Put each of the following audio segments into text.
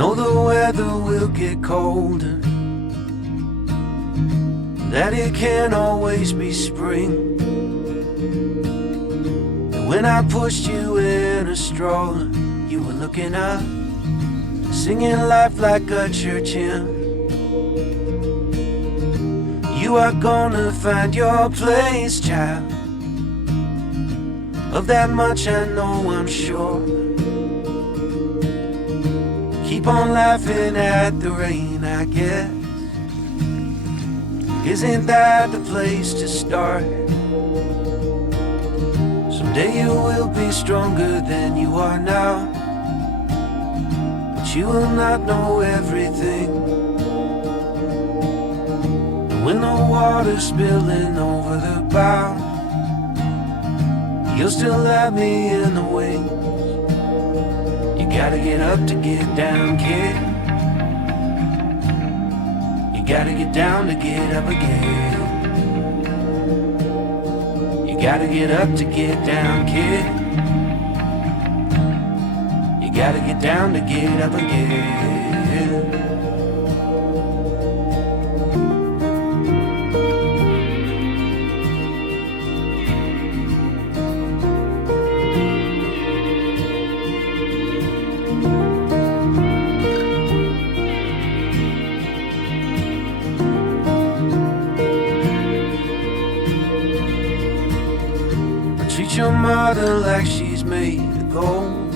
know the weather will get colder, that it can't always be spring. And when I pushed you in a stroller, you were looking up, singing life like a church hymn. You are gonna find your place, child. Of that much I know, I'm sure. Keep on laughing at the rain, I guess. Isn't that the place to start? Someday you will be stronger than you are now, but you will not know everything. And when the water's spilling over the bow, you'll still have me in the wings. You gotta get up to get down, kid. You gotta get down to get up again. You gotta get up to get down, kid. You gotta get down to get up again. Treat your mother like she's made of gold.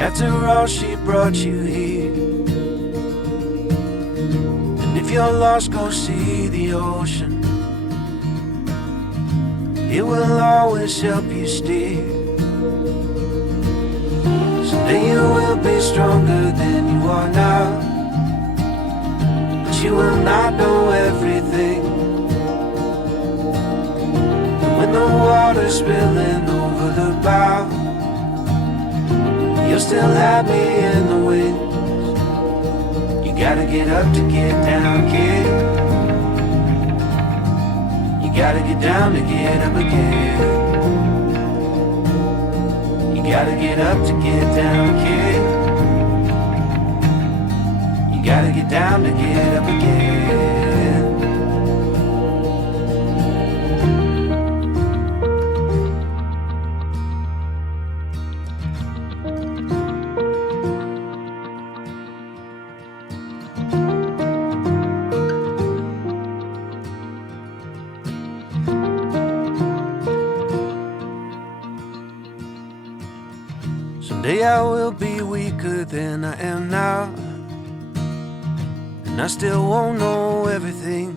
After all, she brought you here. And if you're lost, go see the ocean. It will always help you steer. Someday you will be stronger than you are now, but you will not know everything. When the water's spilling over the bow, you'll still have me in the wings. You gotta get up to get down, kid. You gotta get down to get up again. You gotta get up to get down, kid. You gotta get down to get up again. Someday I will be weaker than I am now, and I still won't know everything.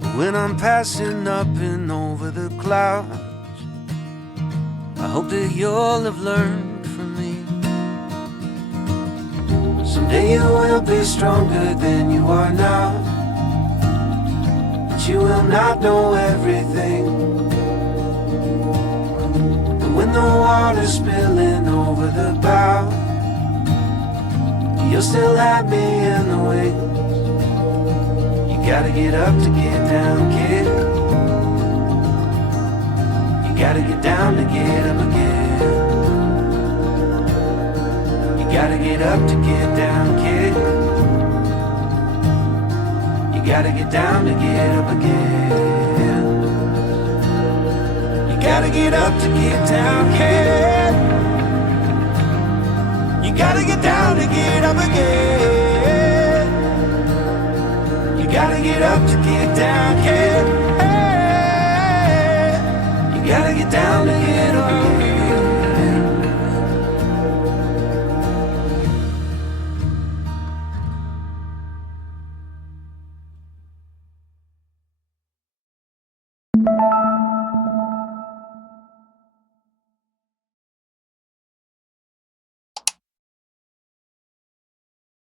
But when I'm passing up and over the clouds, I hope that you'll have learned from me. Someday you will be stronger than you are now, but you will not know everything. When the water's spilling over the bow, you'll still have me in the wings. You gotta get up to get down, kid. You gotta get down to get up again. You gotta get up to get down, kid. You gotta get down to get up again. You gotta get up to get down, kid. You gotta get down to get up again. You gotta get up to get down, kid. Hey, you gotta get down to get up.